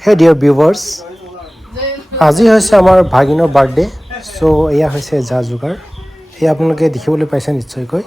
Hey dear viewers, আজি হৈছে আমাৰ ভাগিনৰ বাৰ্থডে সো এয়া হৈছে যা যোগাৰ এই আপোনালোকে দেখিবলৈ পাইছে নিশ্চয়কৈ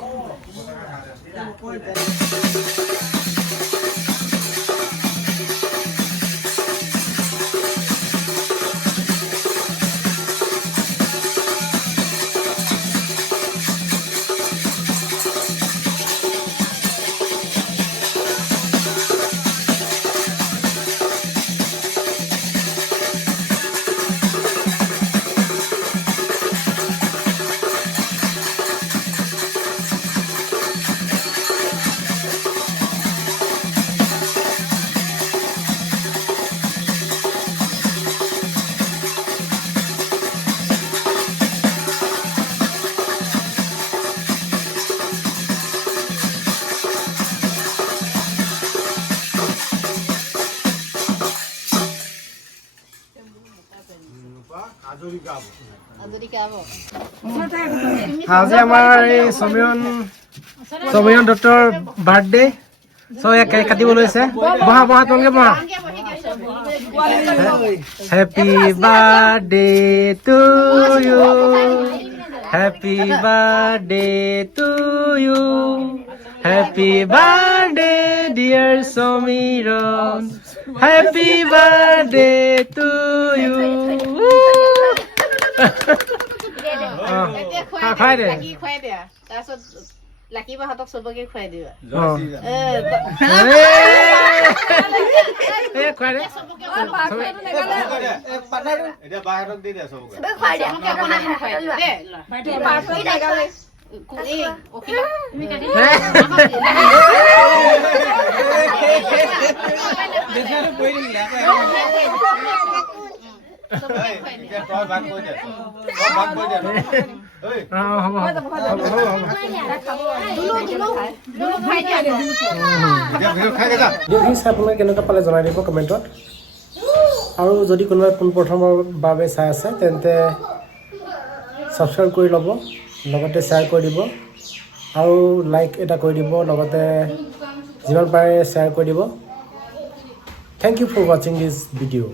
আজি আমাৰ এই সমীৰণ ডক্টৰ বাৰ্থডে সো এক কেক কাটিব লৈছে বহা বহা তোমালোকে বহা happy birthday to you happy birthday to you happy birthday dear Samiran happy birthday to you খাই দে তাৰপিছত লাকি বাহঁতক চবকে খুৱাই দিবা খুৱাই দে এতিয়া বাহিৰত দি দে চবকে আপোনালোকে কেনেকুৱা পালে জনাই দিব কমেণ্টত আৰু যদি কোনোবাই পোনপ্ৰথমৰ বাবে চাই আছে তেন্তে ছাবস্ক্ৰাইব কৰি ল'ব লগতে শ্বেয়াৰ কৰি দিব আৰু লাইক এটা কৰি দিব লগতে যিমান পাৰে শ্বেয়াৰ কৰি দিব থেংক ইউ ফৰ ৱাচিং দিছ ভিডিঅ'